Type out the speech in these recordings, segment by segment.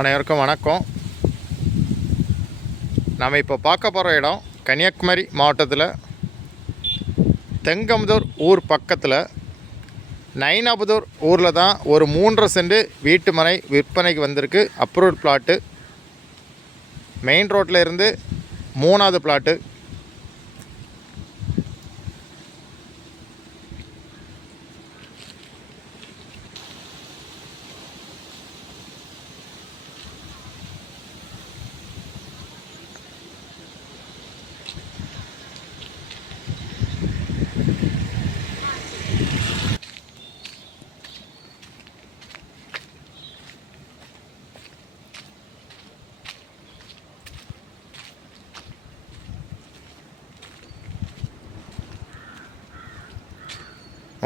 அனைவருக்கும் வணக்கம். நாம் இப்போ பார்க்க போகிற இடம் கன்னியாகுமரி மாவட்டத்தில் தெங்கமுதூர் ஊர் பக்கத்தில் நைனாபுதூர் ஊரில் தான் ஒரு மூன்றரை சென்ட் வீட்டு மனை விற்பனைக்கு வந்திருக்கு. அப்ரூவல் பிளாட்டு மெயின் ரோட்டில் இருந்து மூணாவது பிளாட்டு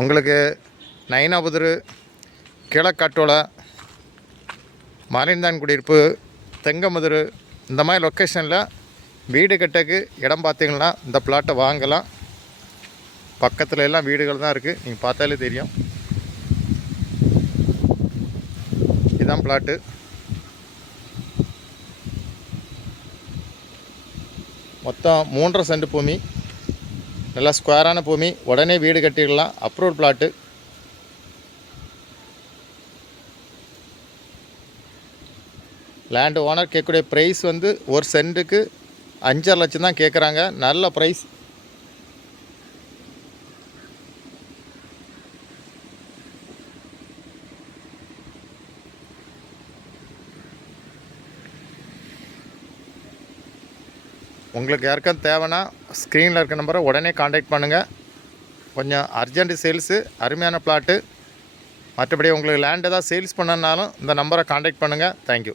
உங்களுக்கு நைனாபுதூர் கிழக்காட்டோலை மாரிந்தான் குடியிருப்பு தெங்கமுதுரு இந்த மாதிரி லொக்கேஷனில் வீடு கட்டக்கு இடம் பார்த்தீங்கன்னா இந்த பிளாட்டை வாங்கலாம். பக்கத்தில் எல்லாம் வீடுகள் தான் இருக்குது நீங்கள் பார்த்தாலே தெரியும். இதுதான் பிளாட்டு மொத்தம் மூன்றரை சென்ட் பூமி. நல்லா ஸ்கொயரான பூமி. உடனே வீடு கட்டிடலாம். அப்ரூவ் பிளாட்டு லேண்டு ஓனர் கேட்கக்கூடிய ப்ரைஸ் வந்து ஒரு சென்ட்டுக்கு அஞ்சரை லட்சம் தான் கேட்குறாங்க. நல்ல ப்ரைஸ் உங்களுக்கு யாருக்கும் தேவைன்னா ஸ்க்ரீனில் இருக்க நம்பரை உடனே காண்டாக்ட் பண்ணுங்கள் கொஞ்சம் அர்ஜென்ட் சேல்ஸு அருமையான பிளாட்டு மற்றபடி உங்களுக்கு லேண்ட் ஏதாவது சேல்ஸ் பண்ணனாலும் இந்த நம்பரை காண்டாக்ட் பண்ணுங்கள் தேங்க்யூ